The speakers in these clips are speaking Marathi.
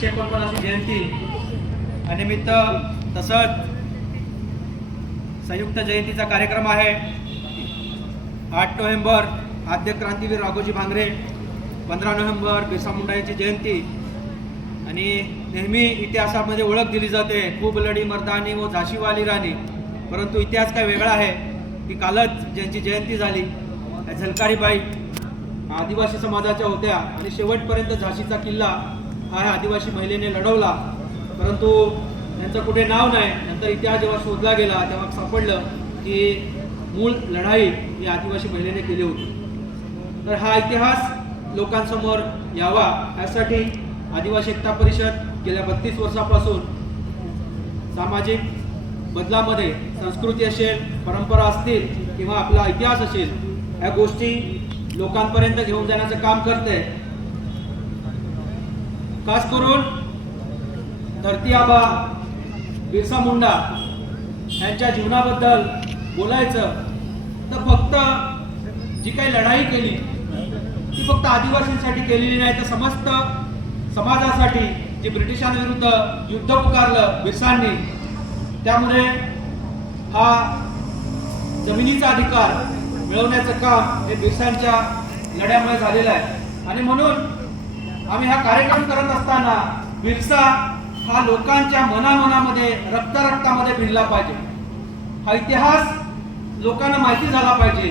149वी जयंती निमित्त तसंच संयुक्त जयंतीचा कार्यक्रम आहे. 8 नोव्हेंबर आद्य क्रांतीवीर राघोजी भांगरे, 15 नोव्हेंबर बिरसा मुंडा यांची जयंती. आणि नेहमी इतिहासामध्ये ओळख दिली जाते खूप लढी मर्दानी व झाशीवाली राणी, परंतु इतिहास काय वेगळा आहे की कालच ज्यांची जयंती झाली त्या झलकारीबाई आदिवासी समाजाच्या होत्या आणि शेवटपर्यंत झाशीचा किल्ला हा आदिवासी महिलेने लढवला, परंतु त्यांचं कुठे नाव नाही. नंतर इतिहास जेव्हा शोधला गेला तेव्हा सापडलं की मूळ लढाई ही आदिवासी महिलेने केली होती. तर हा इतिहास लोकांसमोर यावा यासाठी आदिवासी एकता परिषद गेल्या 32 वर्षापासून सामाजिक बदलामध्ये संस्कृती असेल, परंपरा असतील किंवा आपला इतिहास असेल, या गोष्टी लोकांपर्यंत घेऊन जाण्याचं काम करते. खास करून धरती आबा बिरसा मुंडा यांच्या जीवनाबद्दल बोलायचं तर फक्त जी काही लढाई केली ती फक्त आदिवासींसाठी केलेली नाही, तर समस्त समाजासाठी जे ब्रिटिशांविरुद्ध युद्ध पुकारलं बिरसांनी, त्यामुळे हा जमिनीचा अधिकार मिळवण्याचं काम हे बिरसांच्या लढ्यामुळे झालेलं आहे. आणि म्हणून आम्ही हा कार्यक्रम करत असताना बिरसा हा लोकांच्या मनामनामध्ये रक्तामध्ये भिनला पाहिजे, हा इतिहास लोकांना माहिती झाला पाहिजे.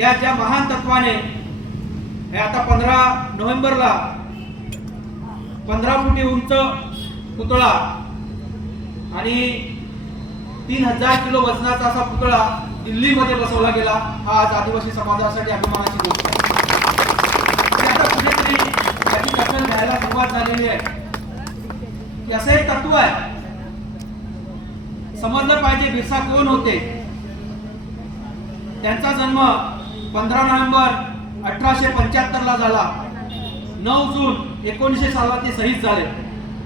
या ज्या महान तत्वाने हे आता 15 नोव्हेंबरला 15 फुटी उंच पुतळा आणि 3000 किलो वजनाचा असा पुतळा दिल्लीमध्ये बसवला गेला. हा आज आदिवासी समाजासाठी अभिमानाची गोष्ट आहे. आता कुठेतरी त्याची दखल घ्यायला सुरुवात झालेली आहे की असं एक तत्व आहे, समजलं पाहिजे बिरसा कोण होते. त्यांचा जन्म 15 नोव्हेंबर 1875 ला झाला. 9 जून 1900 साला ते शहीद झाले.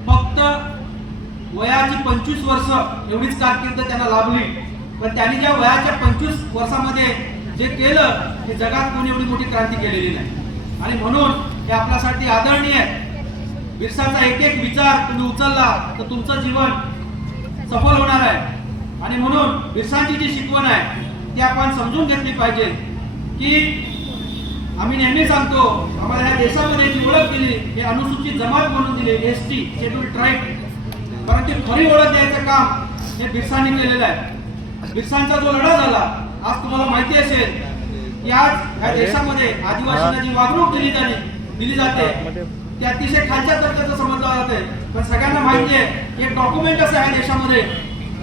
फक्त वयाची 25 वर्ष एवढीच कारकीर्द त्यांना लाभली, पण त्यांनी ज्या वयाच्या 25 वर्षामध्ये जे केलं ते जगात कोणी एवढी मोठी क्रांती केलेली नाही. आणि म्हणून हे आपल्यासाठी आदरणीय आहे. बिरसाचा एक एक विचार तुम्ही उचलला तर तुमचं जीवन सफल होणार आहे. आणि म्हणून बिरसांची जी शिकवण आहे ती आपण समजून घेतली पाहिजे की आम्ही नेहमी सांगतो आम्हाला या देशामध्ये जी ओळख दिली हे अनुसूचित जमात म्हणून दिली, ST शेड्यूल ट्राईब, परंतु खरी ओळख द्यायचं काम हे बिरसांनी केलेलं आहे. बिरसांचा जो लढा झाला, आज तुम्हाला माहिती असेल की आज या देशामध्ये आदिवासींना जी वागणूक दिली जाते ते अतिशय खालच्या दर्जाचं समजलं जाते. पण सगळ्यांना माहिती आहे की एक डॉक्युमेंट असं आहे देशामध्ये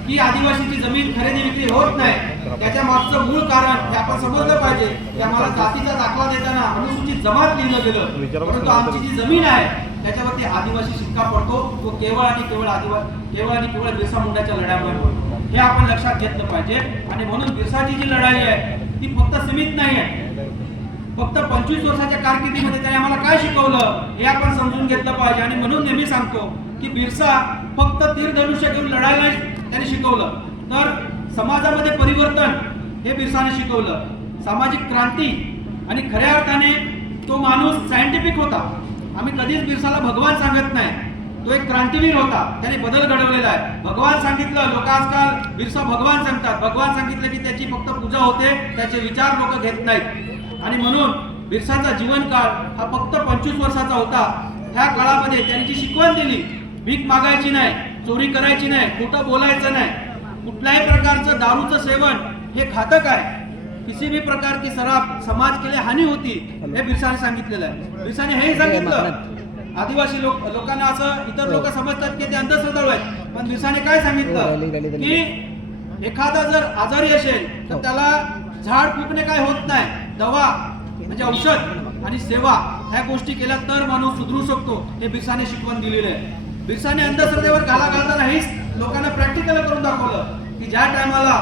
की आदिवासीची जमीन खरेदी विक्री होत नाही. त्याच्या मागचं मूळ कारण हे आपण समजलं पाहिजे की आम्हाला जातीचा दाखला देताना अनुसूचित जमात लिहिलं गेलं, परंतु आमची जी जमीन आहे त्याच्यावरती आदिवासी शिक्का पडतो, तो केवळ आणि केवळ बिरसा मुंडाच्या लढ्यामुळे. हे आपण लक्षात घेतलं पाहिजे. आणि म्हणून बिरसाची जी लढाई आहे ती फक्त सीमित नाही आहे. फक्त 25 वर्षाच्या कारकिर्दीमध्ये त्याने आम्हाला काय शिकवलं हे आपण समजून घेतलं पाहिजे. आणि म्हणून नेहमी सांगतो की बिरसा फक्त तीर धनुष्य घेऊन लढायला त्याने शिकवलं, तर समाजामध्ये परिवर्तन हे बिरसाने शिकवलं. सामाजिक क्रांती आणि खऱ्या अर्थाने तो माणूस सायंटिफिक होता. आम्ही कधीच बिरसाला भगवान सांगत नाही, तो एक क्रांतीवीर होता. त्याने बदल घडवलेला आहे. भगवान सांगितलं, लोक आजकाल बिरसा भगवान सांगतात. भगवान सांगितलं की त्याची फक्त पूजा होते, त्याचे विचार लोक घेत नाहीत. आणि म्हणून बिरसाचा जीवनकाळ हा फक्त 25 वर्षाचा होता. ह्या काळामध्ये त्यांनी जी शिकवण दिली, भीक मागायची नाही, चोरी करायची नाही, खोटं बोलायचं नाही, कुठल्याही प्रकारचं दारूचं सेवन हे घातक आहे, किसी भी प्रकार की शराब समाज के लिए हानी होती, हे बिरसाने सांगितलेलं आहे. बिरसाने हेही सांगितलं आदिवासी लोकांना असं इतर लोक समजतात की ते अंधश्रद्धाळू आहेत, पण बिरसाने काय सांगितलं की एखादा जर आजारी असेल तर त्याला झाड फुकणे काय होत नाही, दवा म्हणजे औषध आणि सेवा ह्या गोष्टी केल्या तर माणूस सुधरू शकतो. हे बिरसाने शिकवण दिलेलं आहे. बिरसाने अंधश्रद्धेवर घाला घालताना हेच लोकांना प्रॅक्टिकल करून दाखवलं की ज्या टायमाला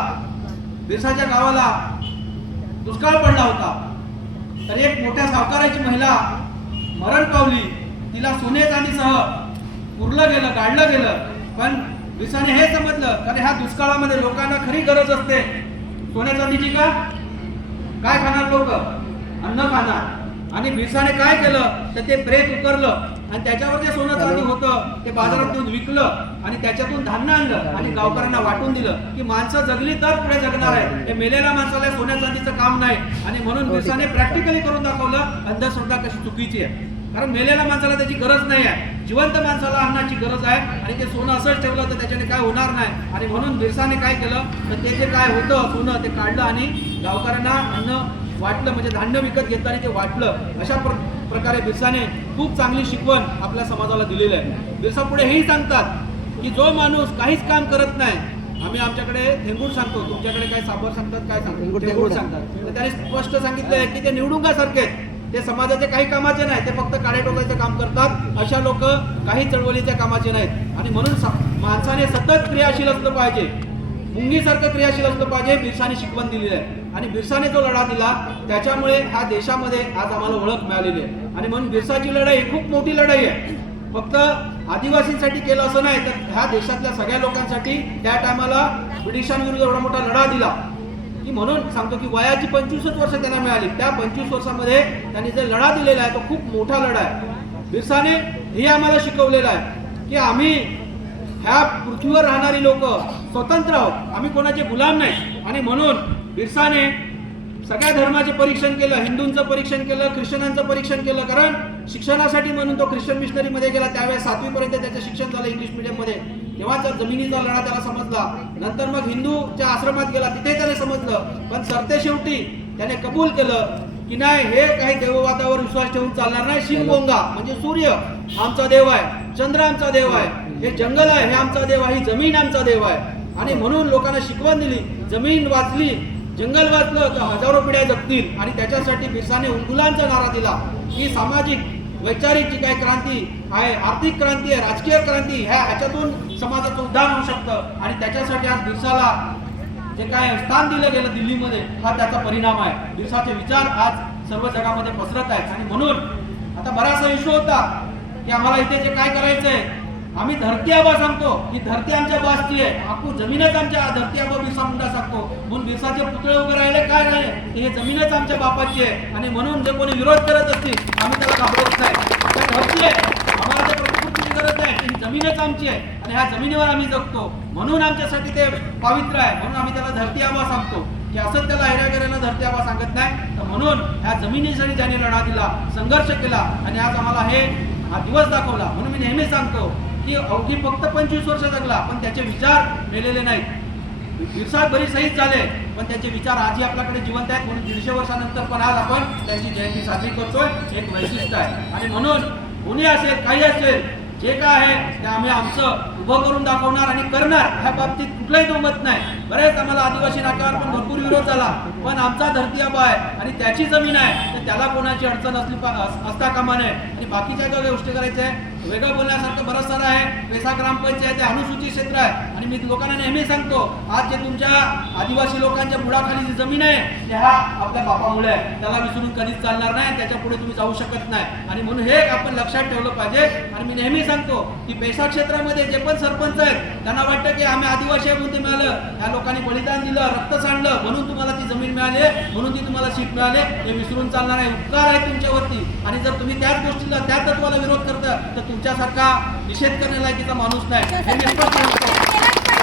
बिरसाच्या गावाला दुष्काळ पडला होता तर एक मोठ्या सावकाराची महिला मरण पावली. तिला सोने चांदीसह पुरलं गेलं, काढलं गेलं. पण बिरसाने हे समजलं कारण ह्या दुष्काळामध्ये लोकांना खरी गरज असते सोन्या चांदीची का, काय खाणार लोक, अन्न खाणार. आणि बिरसाने काय केलं तर ते प्रेत उकरलं आणि त्याच्यावर जे सोनं चांदी होतं ते बाजारात नेऊन विकलं आणि त्याच्यातून धान्य आणलं आणि गावकऱ्यांना वाटून दिलं की माणसं जगली तर पुढे जगणार आहे. हे मेलेल्या माणसाला सोन्या चांदीचं काम नाही. आणि म्हणून बिरसाने प्रॅक्टिकली करून दाखवलं अंधश्रद्धा कशी चुकीची आहे. कारण मेलेल्या माणसाला त्याची गरज नाही आहे, जिवंत माणसाला अन्नाची गरज आहे. आणि ते सोनं असंच ठेवलं तर त्याच्याने काय होणार नाही. आणि म्हणून बिरसाने काय केलं तर ते जे काय होतं सोनं ते काढलं आणि गावकऱ्यांना अन्न वाटलं, म्हणजे धान्य विकत घेताना ते वाटलं. अशा प्रकारे बिरसाने खूप चांगली शिकवण आपल्या समाजाला दिलेली आहे. बिरसा पुढे हेही सांगतात की जो माणूस काहीच काम करत नाही, आम्ही आमच्याकडे थेंगूर सांगतो, तुमच्याकडे काय साबर सांगतात, काय सांगतात, थेंगूर सांगतात. तर त्याने स्पष्ट सांगितलंय की ते निवडुंगासारखे आहेत, ते समाजाचे काही कामाचे नाही, ते फक्त काळे टोकाचे काम करतात. अशा लोक काही चळवळीच्या कामाचे नाहीत. आणि म्हणून माणसाने सतत क्रियाशील असलं पाहिजे, मुंगीसारखं क्रियाशील असलं पाहिजे. बिरसाने शिकवण दिलेली आहे आणि बिरसाने जो लढा दिला त्याच्यामुळे ह्या देशामध्ये आज आम्हाला ओळख मिळालेली आहे. आणि म्हणून बिरसाची लढाई खूप मोठी लढाई आहे. फक्त आदिवासींसाठी केलं असं नाही, तर ह्या देशातल्या सगळ्या लोकांसाठी त्या टायमाला ब्रिटिशांविरुद्ध एवढा मोठा लढा दिला की म्हणून सांगतो की वयाची 25 वर्ष त्यांना मिळाली. त्या 25 वर्षामध्ये त्यांनी जे लढा दिलेला आहे तो खूप मोठा लढा आहे. बिरसाने हे आम्हाला शिकवलेलं आहे की आम्ही ह्या पृथ्वीवर राहणारी लोक स्वतंत्र आहोत, आम्ही कोणाचे गुलाम नाही. आणि म्हणून बिरसाने सगळ्या धर्माचे परीक्षण केलं, हिंदूंचं परीक्षण केलं, ख्रिश्चनांचं परीक्षण केलं. कारण शिक्षणासाठी म्हणून तो ख्रिश्चन मिशनरी मध्ये गेला. त्यावेळेस 7वी पर्यंत त्याचं शिक्षण झालं इंग्लिश मीडियम मध्ये. तेव्हाचा जमिनीचा लढा त्याला समजला. नंतर मग हिंदूच्या आश्रमात गेला, तिथे त्याने समजलं. पण सरतेशेवटी त्याने कबूल केलं की नाही, हे काही देववादावर विश्वास ठेवून चालणार नाही. शिवगोंगा म्हणजे सूर्य आमचा देव आहे, चंद्र आमचा देव आहे, हे जंगल आहे हे आमचा देव आहे, ही जमीन आमचा देव आहे. आणि म्हणून लोकांना शिकवण दिली, जमीन वाचली, जंगल वाचलं तर हजारो पिढ्या जगतील. आणि त्याच्यासाठी बिरसाने उलगुलांचा नारा दिला की सामाजिक वैचारिक जी काही क्रांती आहे, आर्थिक क्रांती आहे, राजकीय क्रांती, ह्याच्यातून समाजाचं उद्धार होऊ शकतं. आणि त्याच्यासाठी आज बिरसाला जे काय स्थान दिलं गेलं दिल्लीमध्ये, हा त्याचा परिणाम आहे. बिरसाचे विचार आज सर्व जगामध्ये पसरत आहेत. आणि म्हणून आता बराचसा इश्यू होता की आम्हाला इथे जे काय करायचंय, आम्ही धरती आबा सांगतो की धरती आमच्या बासची आहे, आपण जमीनच आमच्या धरती आबा बिरसा मुंडा सांगतो. म्हणून बिरसाचे पुतळे उभे राहिले काय नाही, हे जमीनच आमच्या बापाची आहे. आणि म्हणून जे कोणी विरोध करत असतील आम्ही त्याला घाबरत नाही. धरती आहे, आम्हाला त्या प्रतिकृतीची गरज नाही, ही जमीनच आमची आहे आणि ह्या जमिनीवर आम्ही जगतो. म्हणून आमच्यासाठी ते पवित्र आहे. म्हणून आम्ही त्याला धरती आबा सांगतो की असं त्याला हिऱ्यागऱ्याला धरती आबा सांगत नाही. तर म्हणून ह्या जमिनीसाठी ज्याने लढा दिला, संघर्ष केला आणि आज आम्हाला हा दिवस दाखवला. म्हणून मी नेहमी सांगतो की अवघी फक्त 25 वर्ष जगला, पण त्याचे विचार मेलेले नाहीत. बिरसा बरी शहीद झाले, पण त्याचे विचार आजही आपल्याकडे जिवंत आहेत. म्हणून 150 वर्षानंतर पण आज आपण त्यांची जयंती साजरी करतोय, एक वैशिष्ट्य आहे. आणि म्हणून कोणी असेल काही असेल, जे काय आहे ते आम्ही आमचं उभं करून दाखवणार आणि करणार. ह्या बाबतीत कुठलाही दुमत नाही. बरेच आम्हाला आदिवासी नाक्यावर पण भरपूर विरोध झाला, पण आमचा धरती आबा आहे आणि त्याची जमीन आहे, तर त्याला कोणाची अडचण असता कामा नये. आणि बाकीच्या ज्या गोष्टी करायच्या आहे, वेगळं बोलण्यासारखं बरंच सारं आहे. पेसा ग्रामपंचायत आहे, अनुसूचित क्षेत्र आहे. आणि मी लोकांना नेहमी सांगतो, आज जे तुमच्या आदिवासी लोकांच्या बुडाखाली जी जमीन आहे त्या आपल्या बापामुळे आहे, त्याला विसरून कधीच चालणार नाही, त्याच्या पुढे तुम्ही जाऊ शकत नाही. आणि म्हणून हे आपण लक्षात ठेवलं पाहिजे. आणि मी नेहमी सांगतो की पेसा क्षेत्रामध्ये जे पण सरपंच आहेत त्यांना वाटतं की आम्ही आदिवासी आहे म्हणून ते मिळालं, ह्या लोकांनी बलिदान दिलं, रक्त सांडलं म्हणून तुम्हाला ती जमीन मिळाली, म्हणून ती तुम्हाला सीट मिळाली, हे विसरून चालणार आहे. उपकार आहे तुमच्यावरती. आणि जर तुम्ही त्याच गोष्टीला त्या तत्वाला विरोध करता तर तुमच्यासारखा निषेध करण्यालायकीचा माणूस नाही, हे मी स्पष्ट म्हणतो.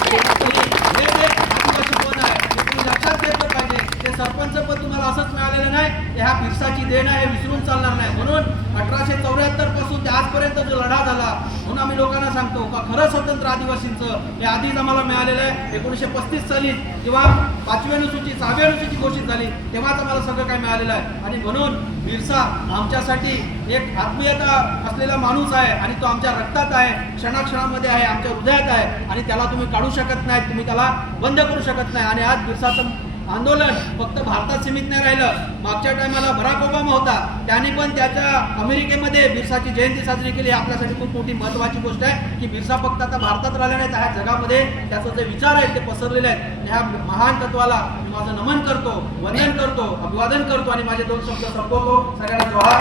हे आदिवासी पद आहे, हे तुम्ही लक्षात घेतलं पाहिजे. ते सरपंच पद तुम्हाला असंच मिळालेलं नाही, ह्या बिरसाची देण आहे, हे विसरून चालणार नाही. म्हणून 1874 पासून ते आजपर्यंत जो लढा झाला, म्हणून आम्ही लोकांना सांगतो का खरं स्वतंत्र आदिवासींचं हे आधीच आम्हाला मिळालेलं आहे. 1935 साली जेव्हा 5वी अनुसूची 6वी अनुसूची घोषित झाली तेव्हाच आम्हाला सगळं काय मिळालेलं आहे. आणि म्हणून बिरसा आमच्यासाठी एक आत्मीयता असलेला माणूस आहे आणि तो आमच्या रक्तात आहे, क्षणाक्षणामध्ये आहे, आमच्या हृदयात आहे. आणि त्याला तुम्ही काढू शकत नाही, तुम्ही त्याला बंद करू शकत नाही. आणि आज बिरसाचं आंदोलन फक्त भारतात सीमित नाही राहिलं. मागच्या टायमाला बराक ओबामा होता, त्याने पण त्याच्या अमेरिकेमध्ये बिरसाची जयंती साजरी केली. आपल्यासाठी खूप मोठी महत्वाची गोष्ट आहे की बिरसा फक्त आता भारतात राहिला नाही, तर ह्या जगामध्ये त्याचे जे विचार आहेत ते पसरलेले आहेत. ह्या महान तत्वाला माझं नमन करतो, वंदन करतो, अभिवादन करतो आणि माझे 2 शब्द संपवतो. सगळ्यांना जोहार.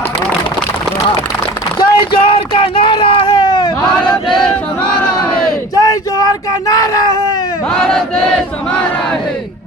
जय जोहर का नारा है, भारत देश हमारा है। जय जोहर का नारा है, भारत देश हमारा है।